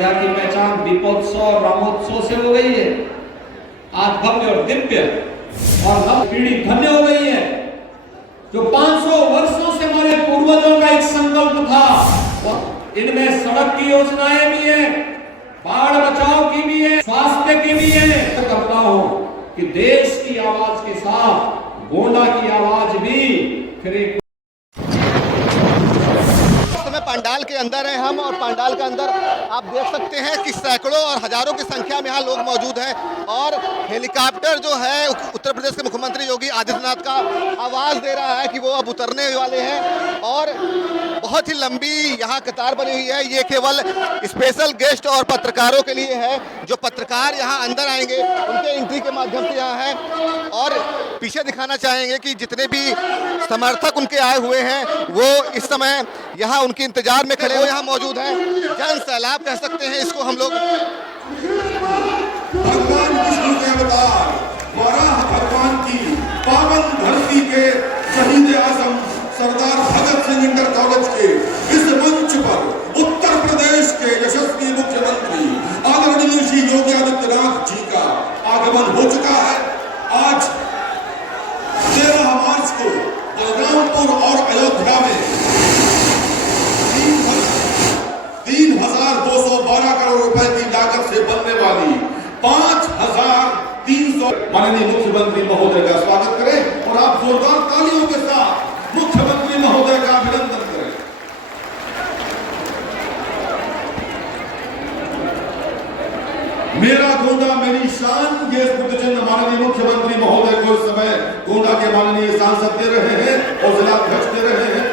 की पहचान दीपोत्सव और रामोत्सव से हो गई है। आज भव्य और दिव्य और नव पीढ़ी धन्य हो गई है। जो 500 वर्षों से हमारे पूर्वजों का एक संकल्प था, इनमें सड़क की योजनाएं भी है, बाढ़ बचाव की भी है, स्वास्थ्य की भी है। करता हूं कि देश की आवाज के साथ गोंडा की आवाज भी फिर एक पंडाल के अंदर हैं हम, और पंडाल के अंदर आप देख सकते हैं कि सैकड़ों और हजारों की संख्या में यहाँ लोग मौजूद हैं। और हेलीकॉप्टर जो है उत्तर प्रदेश के मुख्यमंत्री योगी आदित्यनाथ का आवाज़ दे रहा है कि वो अब उतरने वाले हैं। और बहुत ही लंबी यहाँ कतार बनी हुई है। ये केवल स्पेशल गेस्ट और पत्रकारों के लिए है। जो पत्रकार यहाँ अंदर आएंगे उनके एंट्री के माध्यम से यहाँ है। और पीछे दिखाना चाहेंगे कि जितने भी समर्थक उनके आए हुए हैं वो इस समय यहाँ उनके इंतजार में खड़े हुए यहाँ मौजूद हैं। जन सैलाब कह सकते हैं इसको हम लोग। भगवान विष्णु के अवतार वराह भगवान की पावन धरती के शहीद आजम सरदार भगत सिंह इंटर कॉलेज के इस मंच पर उत्तर प्रदेश के यशस्वी मुख्यमंत्री आदरणीय श्री योगी आदित्यनाथ जी का आगमन हो चुका है। आज 13 मार्च को बलरामपुर और अयोध्या में 3,212 करोड़ रुपए की लागत से बनने वाली 5,300 माननीय मुख्यमंत्री महोदय का स्वागत करें। और आप जोरदार तालियों के साथ मुख्यमंत्री महोदय का अभिनंदन करें। मेरा गोंडा मेरी शान, ये स्मृति चिन्ह माननीय मुख्यमंत्री महोदय को इस समय गोंडा के माननीय सांसद दे रहे हैं और जिलाध्यक्ष दे रहे हैं।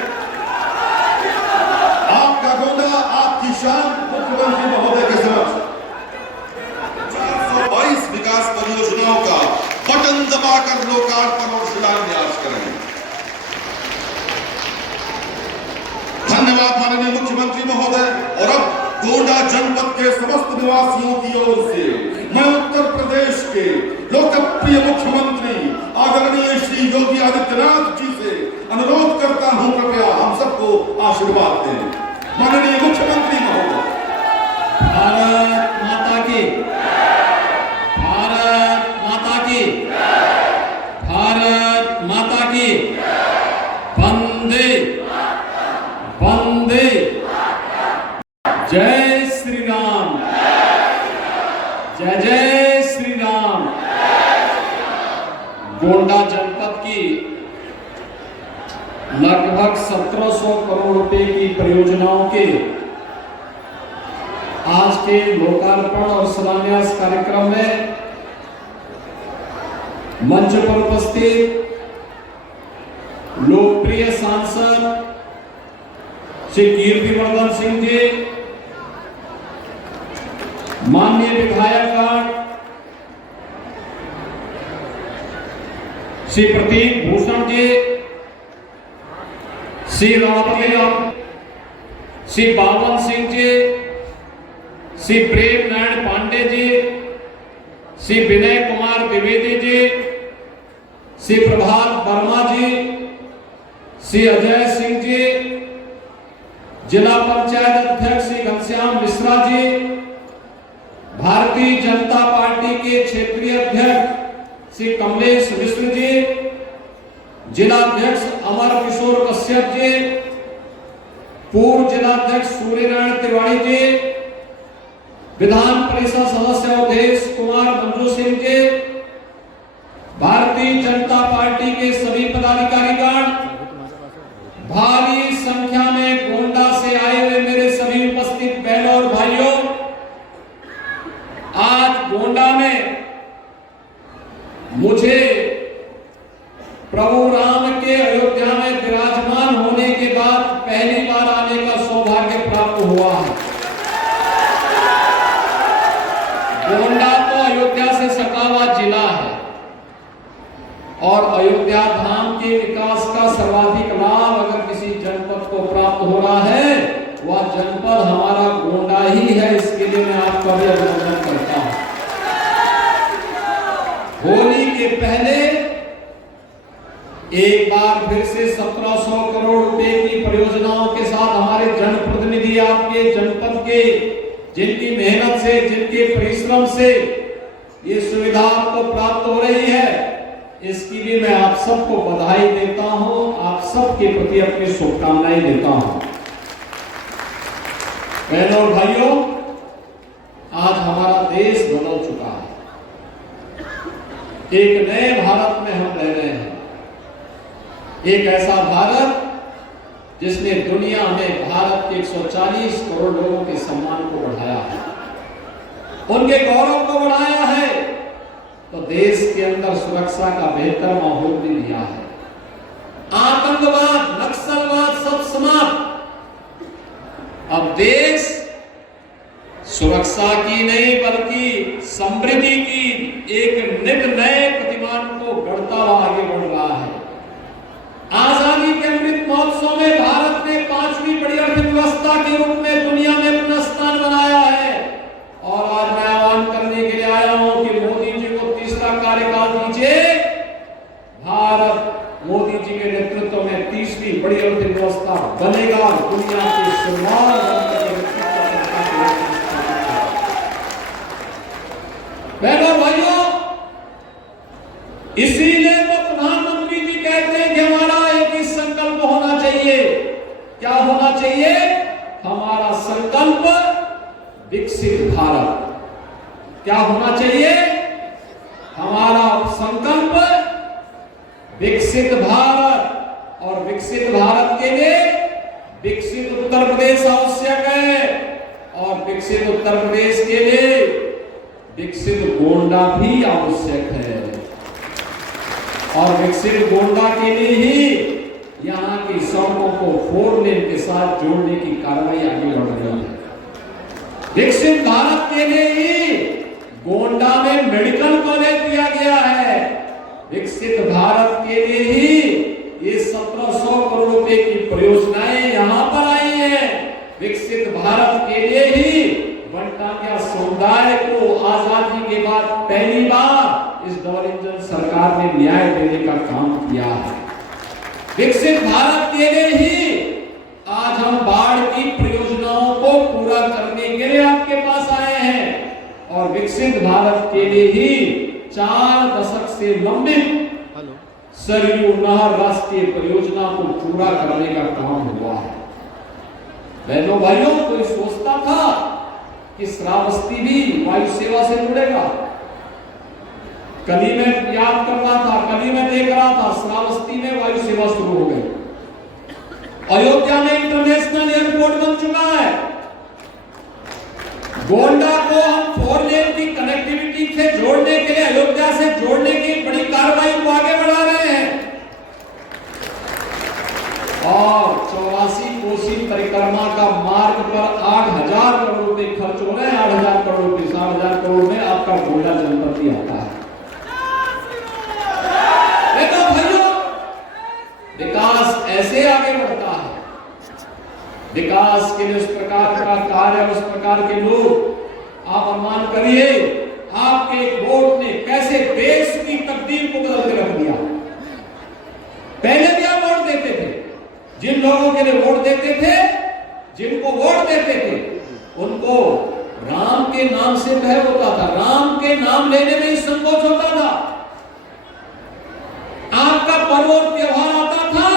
आपका गोंडा आपकी शान मुख्यमंत्री महोदय के समक्ष 422 विकास परियोजनाओं का बटन दबाकर लोकार्पण और शिलान्यास करेंगे। धन्यवाद माननीय मुख्यमंत्री महोदय। और अब गोंडा जनपद के समस्त निवासियों की ओर से मैं उत्तर प्रदेश के लोकप्रिय मुख्यमंत्री आदरणीय श्री योगी आदित्यनाथ जी से अनुरोध करता हूं, कृपया हम सबको आशीर्वाद दें। माननीय मुख्यमंत्री महोदय। भारत माता की, भारत माता की, भारत माता की, वंदे वंदे, जय श्री राम, जय जय श्री राम। गोंडा जनपद की लगभग 1700 करोड़ रुपए की परियोजनाओं के आज के लोकार्पण और शिलान्यास कार्यक्रम में मंच पर उपस्थित लोकप्रिय सांसद श्री कीर्तिवर्धन सिंह जी, माननीय विधायकगण श्री प्रतीक भूषण जी, श्री रामपति राम, श्री बावन सिंह जी, श्री प्रेम नारायण पांडे जी, श्री विनय कुमार द्विवेदी जी, श्री प्रभात वर्मा जी, श्री अजय सिंह जी, जिला पंचायत अध्यक्ष श्री घनश्याम मिश्रा जी, भारतीय जनता पार्टी के क्षेत्रीय अध्यक्ष श्री कमलेश मिश्र जी, जिलाध्यक्ष अमर किशोर कश्यप जी, पूर्व जिलाध्यक्ष सूर्यनारायण तिवारी जी, विधान परिषद सदस्य अवधेश कुमार मंजू सिंह जी, भारतीय जनता पार्टी के सभी पदाधिकारीगण, भारी संख्या में गोंडा से आए हुए मेरे सभी उपस्थित बहनों और भाइयों, आज गोंडा में मुझे प्रभु राम के अयोध्या में विराजमान होने के बाद पहली बार आने का सौभाग्य प्राप्त हुआ है। गोंडा तो अयोध्या से सटा हुआ जिला है और अयोध्या धाम के विकास का सर्वाधिक लाभ अगर किसी जनपद को प्राप्त हो रहा है, वह जनपद हमारा गोंडा ही है। इसके लिए मैं आपका भी अभिनंदन करता हूं। होली के पहले एक बार फिर से 1700 करोड़ रुपए की परियोजनाओं के साथ हमारे जनप्रतिनिधि आपके जनपद के जिनकी मेहनत से, जिनके परिश्रम से ये सुविधा आपको प्राप्त हो रही है, इसकी भी मैं आप सबको बधाई देता हूं, आप सबके प्रति अपनी शुभकामनाएं देता हूं। बहनों और भाइयों, आज हमारा देश बदल चुका है। एक नए भारत में हम रह रहे हैं, एक ऐसा भारत जिसने दुनिया में भारत के 140 करोड़ लोगों के सम्मान को बढ़ाया है, उनके गौरव को बढ़ाया है, तो देश के अंदर सुरक्षा का बेहतर माहौल भी दिया है। आतंकवाद, नक्सलवाद सब समाप्त। अब देश सुरक्षा की नहीं बल्कि समृद्धि की एक नित नए प्रतिमान को गढ़ता हुआ आगे बढ़ रहा है। आजादी के अमृत महोत्सव में भारत ने 5वीं बड़ी अर्थव्यवस्था के रूप में दुनिया में अपना स्थान बनाया है। और आज मैं आह्वान करने के लिए आया हूं कि मोदी जी को तीसरा कार्यकाल दीजिए। भारत मोदी जी के नेतृत्व में तीसरी बड़ी अर्थव्यवस्था बनेगा, दुनिया की शुरुआत। बहनों भाइयों, इसीलिए तो प्रधानमंत्री जी कहते हैं कि हमारा एक ही संकल्प होना चाहिए। क्या होना चाहिए? हमारा संकल्प विकसित भारत। क्या होना चाहिए? हमारा संकल्प विकसित भारत। और विकसित भारत के लिए विकसित उत्तर प्रदेश आवश्यक है, और विकसित उत्तर प्रदेश के लिए विकसित गोंडा भी आवश्यक है। और विकसित गोंडा के लिए ही यहाँ की सड़कों को 4 लेन के साथ जोड़ने की कार्रवाई आगे बढ़ रही है। विकसित भारत के लिए ही गोंडा में मेडिकल कॉलेज दिया गया है। विकसित भारत के लिए ही ये 1700 करोड़ रुपए की परियोजनाएं यहाँ पर आई हैं। विकसित भारत के लिए ही वनटांगिया समुदाय को आजादी के बाद पहली बार इस डबल इंजन सरकार ने न्याय देने का काम किया है। विकसित भारत के लिए ही आज हम बाढ़ की परियोजनाओं को पूरा करने के लिए आपके पास आए हैं। और विकसित भारत के लिए ही 4 दशक से लंबित सरयू नहर राष्ट्रीय परियोजना को पूरा करने का काम हुआ है। बहनों भाइयों, कोई सोचता था कि श्रावस्ती भी वायु सेवा से जुड़ेगा? कल ही मैं याद कर रहा था, कल ही मैं देख रहा था, श्रावस्ती में वायु सेवा शुरू हो गई। अयोध्या में इंटरनेशनल एयरपोर्ट बन चुका है। गोंडा को हम 4 लेन की कनेक्टिविटी से जोड़ने के लिए, अयोध्या से जोड़ने की बड़ी कार्रवाई को आगे बढ़ा रहे हैं। और 84 कोसी परिक्रमा का मार्ग पर 8000 करोड़ रुपए खर्च हो रहे हैं। 8000 करोड़ रुपए, 60,000 करोड़ में आपका गोंडा जनपद भी आता है। देखो भाइयों, विकास ऐसे आगे बढ़ता है। विकास के लिए उस प्रकार का कार्य, उस प्रकार के लोग, आप अनुमान करिए आपके एक वोट ने कैसे देश की तकदीर को बदल के रख दिया। पहले भी आप वोट देते थे, जिन लोगों के लिए वोट देते थे, जिनको वोट देते थे, उनको राम के नाम से भय होता था, राम के नाम लेने में ही संकोच होता था। आपका पर्व और त्योहार आता था,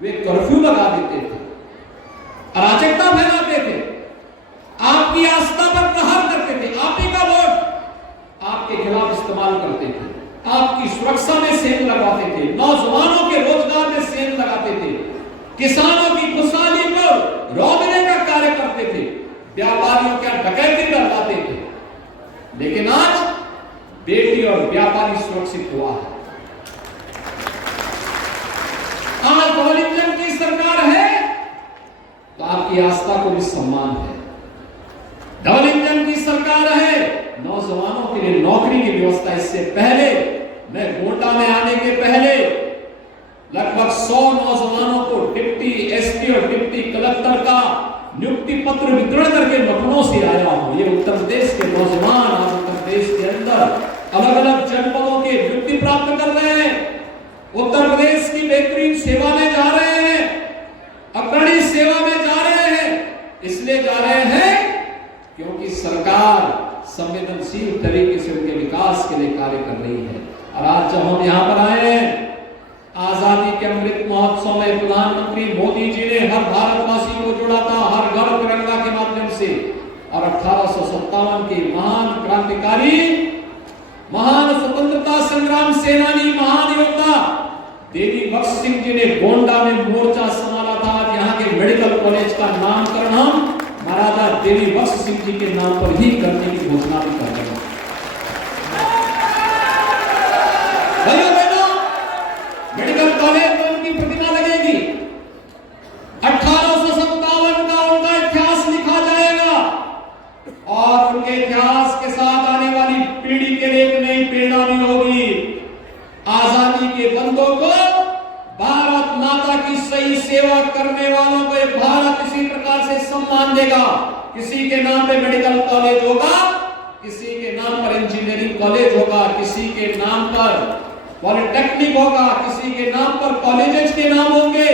वे कर्फ्यू लगा देते थे, अराजकता फैलाते थे, आपकी आस्था पर प्रहार करते थे, आप ही का वोट आपके खिलाफ इस्तेमाल करते थे, आपकी सुरक्षा में सेंध लगाते थे, नौजवानों के रोजगार में सेंध लगाते थे, किसानों की खुशहाली पर रोकने का कार्य करते थे, व्यापारियों का डकैती डराते थे। लेकिन आज बेटी और व्यापारी सुरक्षित हुआ है। आज डबल इंजन की सरकार है तो आपकी आस्था को भी सम्मान है। डबल इंजन की सरकार है, नौजवानों के लिए नौकरी की व्यवस्था। इससे पहले, मैं गोंडा में आने के पहले लगभग 100 नौजवानों को डिप्टी एसपी और डिप्टी कलेक्टर का नियुक्ति पत्र वितरण करके लखनऊ से आया हूं। ये उत्तर प्रदेश के नौजवान आज उत्तर प्रदेश के अंदर अलग अलग जनपदों के नियुक्ति प्राप्त कर रहे हैं, उत्तर प्रदेश की बेहतरीन सेवा में जा रहे हैं, अग्रणी सेवा में जा रहे हैं। इसलिए जा रहे हैं उनकी सरकार संवेदनशील तरीके से उनके विकास के लिए कार्य कर रही है। और आज जब हम यहाँ पर आए हैं, आजादी के अमृत महोत्सव में प्रधानमंत्री मोदी जी ने हर भारतवासी को जोड़ा था, हर घर तिरंगा के माध्यम से। और 1857 के महान क्रांतिकारी, महान स्वतंत्रता संग्राम सेनानी, महान योद्धा देवी बख्श सिंह जी ने गोंडा में मोर्चा संभाला था। यहाँ के मेडिकल कॉलेज का नामकरण हम महाराजा देवी बख्श सिंह जी के नाम पर ही करने की घोषणा भी कर रहे हैं। भाइयों बहनों, मेडिकल कॉलेज में उनकी प्रतिमा लगेगी। 1857 का उनका इतिहास लिखा जाएगा और उनके इतिहास के साथ आने वाली पीढ़ी के लिए एक नई प्रेरणा भी होगी। आजादी के बंदों को, भारत माता की सही सेवा करने वालों को एक भारत इसी प्रकार से सम्मान देगा। किसी के नाम पे मेडिकल कॉलेज होगा, किसी के नाम पर इंजीनियरिंग कॉलेज होगा, किसी के नाम पर पॉलिटेक्निक होगा, किसी के नाम पर कॉलेजेस के नाम होंगे,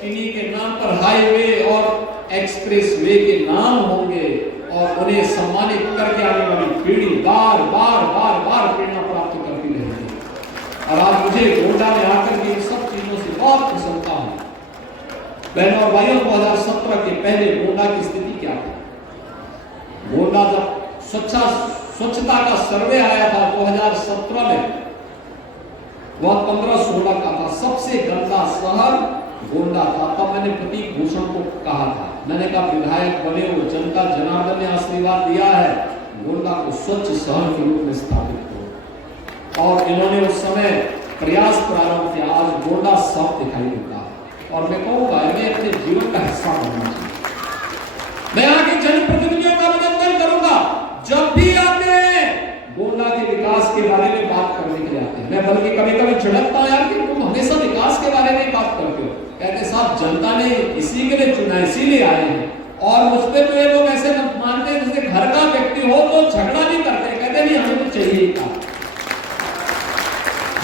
किन्हीं के नाम पर हाईवे और एक्सप्रेस वे के नाम होंगे। और उन्हें सम्मानित करके आने वाली पीढ़ी बार बार बार बार प्रेरणा प्राप्त करती रहेगी। और आज मुझे गोंडा में आकर के इन सब चीजों से बहुत प्रसन्नता है। बहनों और भाइयों, 2017 के पहले गोंडा की स्थिति क्या थी? गोंडा जब स्वच्छता का सर्वे आया था 2017 में, वह 15-16 का था, सबसे गंदा शहर गोंडा था। तब मैंने प्रतीक भूषण को कहा था, मैंने कहा विधायक बने हो, जनता जनार्दन ने आशीर्वाद दिया है, गोंडा को स्वच्छ शहर के रूप में स्थापित करो। और इन्होंने उस समय प्रयास प्रारंभ किया। आज गोंडा साफ दिखाई देता है और मैं कहूंगा मैं अपने जीवन का हिस्सा बनना चाहिए। मैं यहाँ के जनप्रतिनिधियों का अभिनंदन करूंगा, जब भी आते हैं गोंडा के विकास के बारे में बात करने के लिए आते हैं। मैं बल्कि कभी कभी चिढ़ता हूं यार कि तुम हमेशा विकास के बारे में बात करते हो। कहते साहब, जनता ने इसी के लिए चुना, इसीलिए आए हैं। और मुझ पे तो ये लोग ऐसे मानते हैं जैसे घर का व्यक्ति हो तो झगड़ा नहीं करते, कहते नहीं हमें तो चाहिए ही था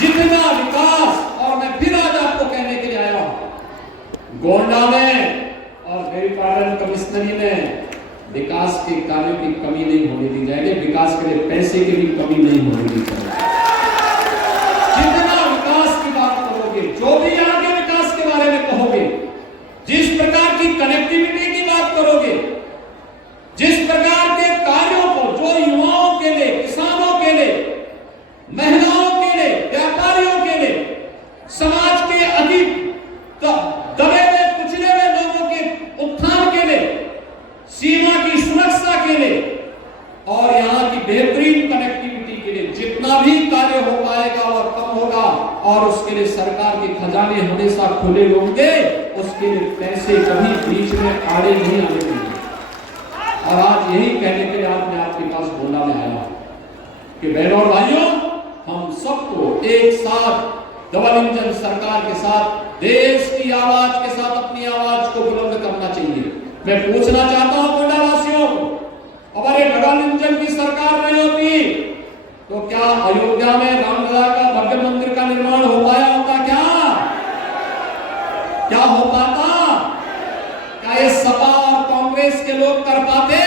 जितना विकास। और मैं फिर आज आपको कहने के लिए आया हूं, गोंडा में और मेरीपाटन कमिश्नरी में विकास के कार्यों की कमी नहीं होने दी जाएगी, विकास के लिए पैसे की भी कमी नहीं होने दी जाएगी। जितना विकास की बात करोगे, जो भी यहाँ के विकास के बारे में कहोगे, जिस प्रकार की कनेक्टिविटी की बात करोगे, जिस प्रकार के कार्यों को जो युवाओं के लिए, किसानों के लिए, महिलाओं के लिए, व्यापारियों के लिए, समाज के अधिक दबे हुए कुचले हुए लोगों के उत्थान के लिए, सीमा की सुरक्षा के लिए और यहाँ की बेहतरीन कनेक्टिविटी के लिए जितना भी कार्य हो पाएगा और कम होगा। और उसके लिए सरकार के खजाने हमेशा खुले होंगे, उसके लिए पैसे कभी बीच में आड़े नहीं आने देंगे। और आज यही कहने के लिए आज मैं आपके पास गोंडा में आया हूं कि बहनों और भाइयों, हम सबको एक साथ डबल इंजन सरकार के साथ, देश की आवाज के साथ अपनी आवाज को बुलंद करना चाहिए। मैं पूछना चाहता हूं गोंडा वासियों को, अगर ये डबल इंजन की सरकार नहीं होती तो क्या अयोध्या में रामलला का भव्य मंदिर का निर्माण हो पाया होता? क्या हो पाता? क्या ये सपा और कांग्रेस के लोग कर पाते?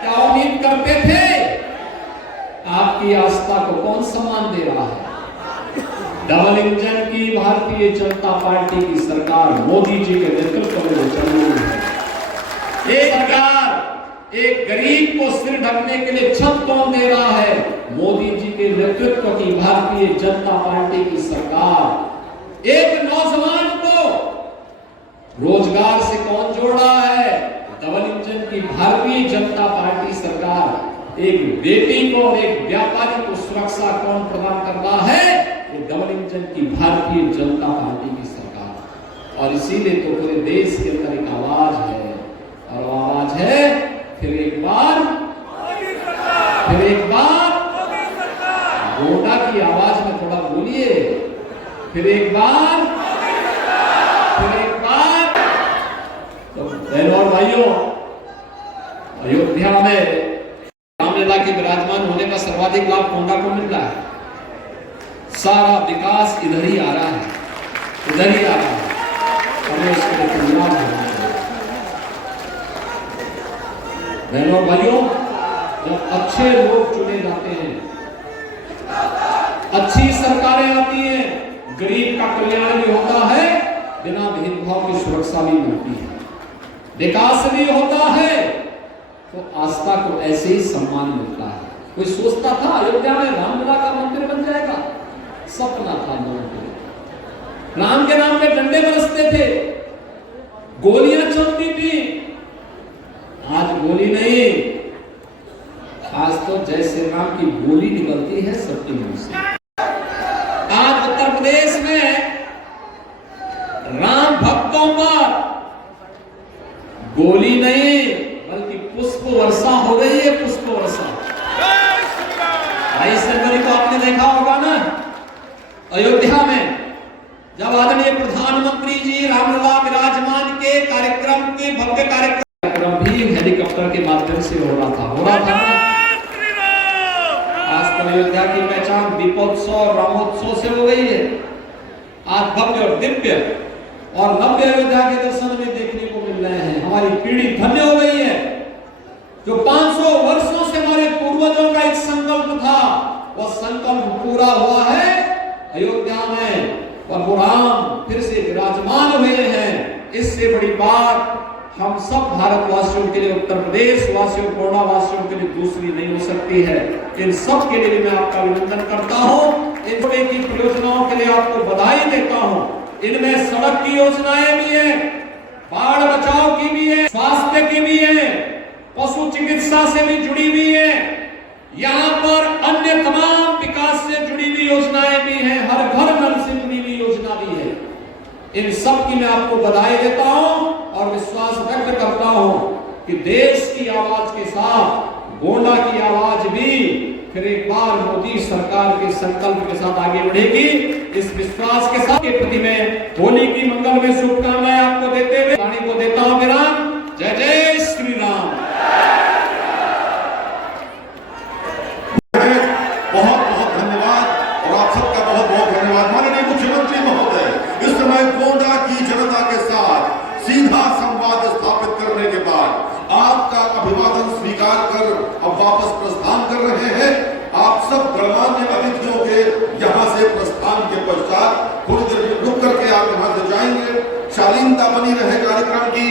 क्या उम्मीद करते थे? आपकी आस्था को कौन सम्मान दे रहा है? डबल इंजन की भारतीय जनता पार्टी की सरकार मोदी जी के नेतृत्व में चल रही है। एक सरकार एक गरीब को सिर ढकने के लिए छत कौन दे रहा है? मोदी जी के नेतृत्व की भारतीय जनता पार्टी की सरकार। एक नौजवान को रोजगार से कौन जोड़ रहा है? डबल इंजन की भारतीय जनता पार्टी सरकार। एक बेटी को और एक व्यापारी को सुरक्षा कौन प्रदान कर रहा है? ये डबल इंजन की भारतीय जनता पार्टी की सरकार। और इसीलिए तो पूरे देश के अंदर एक आवाज है, और वो आवाज है फिर एक बार गोंडा की आवाज में थोड़ा बोलिए, फिर एक बार। तो बहनों और भाइयों, अयोध्या में रामलला के विराजमान होने का सर्वाधिक लाभ गोंडा को मिल रहा है। सारा विकास इधर ही आ रहा है, इधर ही आ रहा है। हमें इसके लिए धन्यवाद देना चाहिए। बहनों भाइयों, जब अच्छे लोग चुने जाते हैं, अच्छी सरकारें आती हैं, गरीब का कल्याण भी होता है, बिना भेदभाव की सुरक्षा भी मिलती है, विकास भी होता है, तो आस्था को ऐसे ही सम्मान मिलता है। कोई सोचता था अयोध्या में रामलला का मंदिर बन जाएगा? सपना था लोगों को। राम के नाम पे डंडे बरसते थे, गोलियां चलती थी। आज गोली नहीं, आज तो जय श्री राम की गोली निकलती है सबके मुंह से। आज उत्तर प्रदेश में राम भक्तों पर गोली नहीं बल्कि पुष्प वर्षा हो रही है, पुष्प वर्षा। 22 जनवरी को आपने देखा होगा ना, अयोध्या में जब आदरणीय प्रधानमंत्री जी रामलला विराजमान के कार्यक्रम के भव्य कार्यक्रम भी हेलीकॉप्टर के माध्यम से हो रहा था ना। आज तो अयोध्या की पहचान दीपोत्सव रामोत्सव से हो गई है। आज भव्य और दिव्य और नव्य अयोध्या के दर्शन में देखने को मिल रहे हैं। हमारी पीढ़ी धन्य हो गई है। जो 500 वर्षों से हमारे पूर्वजों का एक संकल्प था, वह संकल्प पूरा हुआ है अयोध्या में, और राम फिर से विराजमान हुए हैं। इससे बड़ी बात हम सब भारतवासियों के लिए, उत्तर प्रदेश वासियों, कोरोना वासियों के लिए दूसरी नहीं हो सकती है। इन सब के लिए मैं आपका अभिनंदन करता हूँ। इन की परियोजनाओं के लिए आपको बधाई देता हूँ। इनमें सड़क की योजनाएं भी है, बाढ़ बचाव की भी है, स्वास्थ्य की भी है, पशु चिकित्सा से भी जुड़ी हुई है, यहाँ पर अन्य तमाम विकास से जुड़ी हुई योजनाएं भी हैं, हर घर नल से जुड़ी हुई योजना भी है। इन सब की मैं आपको बधाई देता हूं और विश्वास व्यक्त करता हूं कि देश की आवाज के साथ गोंडा की आवाज भी फिर एक बार मोदी सरकार के संकल्प के साथ आगे बढ़ेगी। इस विश्वास के साथ के प्रति मैं होली की मंगल में शुभकामनाएं आपको देते हुए वाणी को देता हूं विराम। जय जय श्री राम। बहुत बहुत धन्यवाद और आप सबका बहुत बहुत धन्यवाद। माननीय मुख्यमंत्री महोदय, इस समय गोंडा की जनता के साथ सीधा संवाद स्थापित करने के बाद आपका अभिवादन स्वीकार कर अब वापस प्रस्थान कर रहे हैं। आप सब गणमान्य अतिथियों के यहाँ से प्रस्थान के पश्चात थोड़ी देर रुक करके आप यहाँ से जाएंगे। शालीनता बनी रहे कार्यक्रम की।